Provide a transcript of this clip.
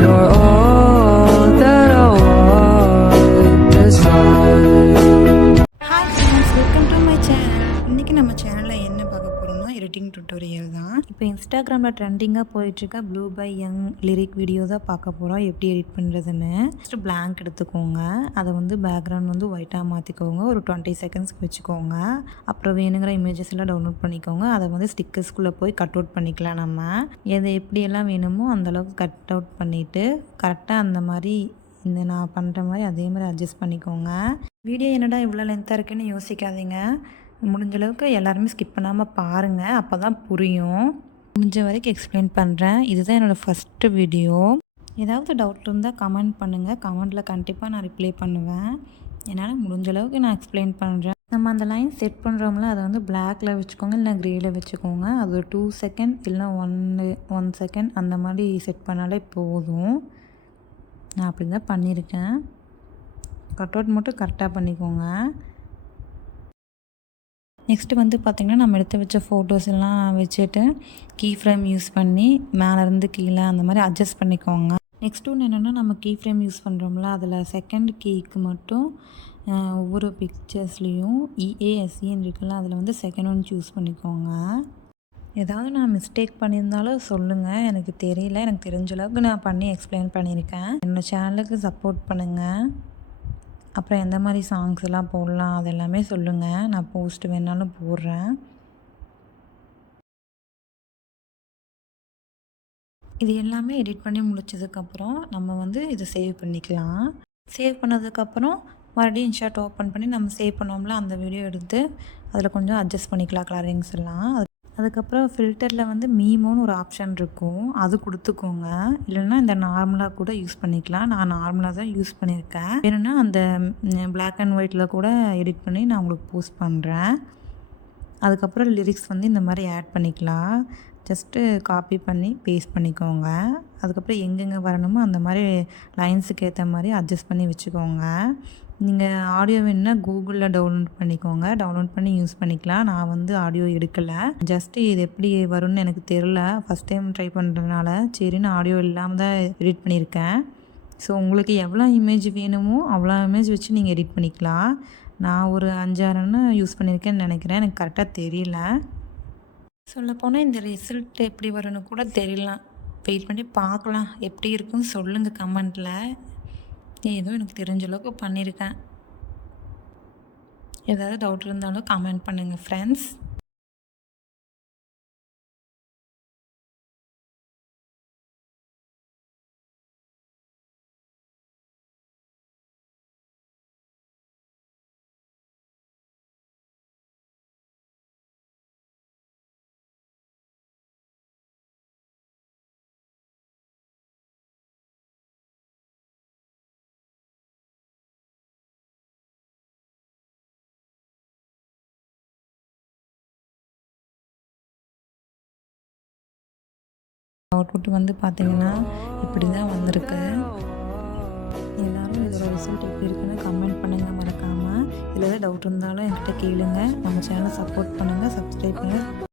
You're all that I want desire. Hi friends, welcome to my channel. இன்றைக்கி நம்ம சேனலில் என்ன பார்க்க போகிறோம்னா எடிட்டிங் டுட்டோரியல் தான். இப்போ இன்ஸ்டாகிராமில் ட்ரெண்டிங்காக போயிட்டுருக்க blue by Yung lyric video தான் பார்க்க போகிறோம், எப்படி எடிட் பண்ணுறதுன்னு. ஃபஸ்ட்டு பிளாங்க் எடுத்துக்கோங்க, அதை வந்து பேக்ரவுண்ட் வந்து ஒயிட்டாக மாற்றிக்கோங்க, ஒரு 20 செகண்ட்ஸ்க்கு வச்சுக்கோங்க. அப்புறம் வேணுங்கிற இமேஜஸ் எல்லாம் டவுன்லோட் பண்ணிக்கோங்க. அதை வந்து ஸ்டிக்கர்ஸ்குள்ளே போய் கட் அவுட் பண்ணிக்கலாம். நம்ம எதை எப்படியெல்லாம் வேணுமோ அந்தளவுக்கு கட் அவுட் பண்ணிவிட்டு கரெக்டாக அந்த மாதிரி இந்த நான் பண்ணுற மாதிரி அதே மாதிரி அட்ஜஸ்ட் பண்ணிக்கோங்க. வீடியோ என்னடா இவ்வளோ லென்த்தாக இருக்குன்னு யோசிக்காதீங்க. முடிஞ்ச அளவுக்கு எல்லாருமே ஸ்கிப் பண்ணாமல் பாருங்கள், அப்போ தான் புரியும். முடிஞ்ச வரைக்கும் எக்ஸ்பிளைன் பண்ணுறேன். இதுதான் என்னோடய ஃபஸ்ட்டு வீடியோ. ஏதாவது டவுட் இருந்தால் கமெண்ட் பண்ணுங்கள், கமெண்ட்டில் கண்டிப்பாக நான் ரிப்ளை பண்ணுவேன். என்னால் முடிஞ்ச அளவுக்கு நான் எக்ஸ்பிளைன் பண்ணுறேன். நம்ம அந்த லைன் செட் பண்ணுறோம்ல, அதை வந்து பிளாக்கில் வச்சுக்கோங்க, இல்லை க்ரேயில் வச்சுக்கோங்க. அது ஒரு 2 செகண்ட் இல்லைனா 1 செகண்ட் அந்த மாதிரி செட் பண்ணாலே போதும். நான் அப்படி தான் பண்ணியிருக்கேன். கட் அவுட் மட்டும் கரெக்டாக பண்ணிக்கோங்க. நெக்ஸ்ட்டு வந்து பார்த்திங்கன்னா, நம்ம எடுத்து வச்ச ஃபோட்டோஸ் எல்லாம் வச்சுட்டு கீ ஃப்ரேம் யூஸ் பண்ணி மேலேருந்து கீழே அந்த மாதிரி அட்ஜஸ்ட் பண்ணிக்கோங்க. நெக்ஸ்ட் ஒன்று என்னென்னா, நம்ம கீ ஃப்ரேம் யூஸ் பண்ணுறோம்ல, அதில் செகண்ட் கீக்கு மட்டும் ஒவ்வொரு பிக்சர்ஸ்லேயும் EASEன்னு இருக்குல்ல, அதில் வந்து செகண்ட் ஒன் சூஸ் பண்ணிக்கோங்க. ஏதாவது நான் மிஸ்டேக் பண்ணியிருந்தாலும் சொல்லுங்கள், எனக்கு தெரியல. எனக்கு தெரிஞ்ச அளவுக்கு நான் பண்ணி எக்ஸ்பிளைன் பண்ணியிருக்கேன். என்னோடய சேனலுக்கு சப்போர்ட் பண்ணுங்கள். அப்புறம் எந்த மாதிரி சாங்ஸ் எல்லாம் போடலாம் அதெல்லாமே சொல்லுங்கள், நான் போஸ்ட் வேணாலும் போடுறேன். இது எல்லாமே எடிட் பண்ணி முடிச்சதுக்கப்புறம் நம்ம வந்து இதை சேவ் பண்ணிக்கலாம். சேவ் பண்ணதுக்கப்புறம் மறுபடியும் இன்ஷாட் ஓப்பன் பண்ணி நம்ம சேவ் பண்ணோம்ல, அந்த வீடியோ எடுத்து அதில் கொஞ்சம் அட்ஜஸ்ட் பண்ணிக்கலாம் கலரிங்ஸ் எல்லாம். அதுக்கப்புறம் ஃபில்டரில் வந்து மீமோன்னு ஒரு ஆப்ஷன் இருக்கும், அது கொடுத்துக்கோங்க. இல்லைன்னா இந்த நார்மலாக கூட யூஸ் பண்ணிக்கலாம். நான் நார்மலாக தான் யூஸ் பண்ணியிருக்கேன். வேணும்னா அந்த பிளாக் அண்ட் ஒயிட்டில் கூட எடிட் பண்ணி நான் உங்களுக்கு போஸ்ட் பண்ணுறேன். அதுக்கப்புறம் லிரிக்ஸ் வந்து இந்த மாதிரி ஆட் பண்ணிக்கலாம். ஜஸ்ட்டு காப்பி பண்ணி பேஸ்ட் பண்ணிக்கோங்க. அதுக்கப்புறம் எங்கெங்கே வரணுமோ அந்த மாதிரி லைன்ஸுக்கு ஏற்ற மாதிரி அட்ஜஸ்ட் பண்ணி வச்சுக்கோங்க. நீங்கள் ஆடியோ வேணுன்னா கூகுளில் டவுன்லோட் பண்ணிக்கோங்க, டவுன்லோட் பண்ணி யூஸ் பண்ணிக்கலாம். நான் வந்து ஆடியோ எடுக்கலை, ஜஸ்ட்டு இது எப்படி வரும்னு எனக்கு தெரில, ஃபஸ்ட் டைம் ட்ரை பண்ணுறதுனால சரின்னு ஆடியோ இல்லாமல் தான் எடிட் பண்ணியிருக்கேன். ஸோ உங்களுக்கு எவ்வளோ இமேஜ் வேணுமோ அவ்வளோ இமேஜ் வச்சு நீங்கள் எடிட் பண்ணிக்கலாம். நான் ஒரு 5-6 யூஸ் பண்ணியிருக்கேன்னு நினைக்கிறேன், எனக்கு கரெக்டாக தெரியல. சொல்லப்போனால் இந்த ரிசல்ட் எப்படி வரும்னு கூட தெரியல. வெயிட் பண்ணி பார்க்கலாம், எப்படி இருக்குன்னு சொல்லுங்கள் கமெண்ட்டில். ஏதோ எனக்கு தெரிஞ்ச அளவுக்கு பண்ணியிருக்கேன். ஏதாவது டவுட் இருந்தாலும் கமெண்ட் பண்ணுங்கள் ஃப்ரெண்ட்ஸ். அவுட்புட் வந்து பார்த்திங்கன்னா இப்படி தான் வந்திருக்கு. எல்லோரும் இதோட ரிசல்ட் எப்படி இருக்குன்னு கமெண்ட் பண்ணுங்கள் மறக்காமல். இதில் ஏதாவது டவுட் இருந்தாலும் என்கிட்ட கேளுங்க. நம்ம சேனலை சப்போர்ட் பண்ணுங்கள், சப்ஸ்கிரைப் பண்ணுங்கள்.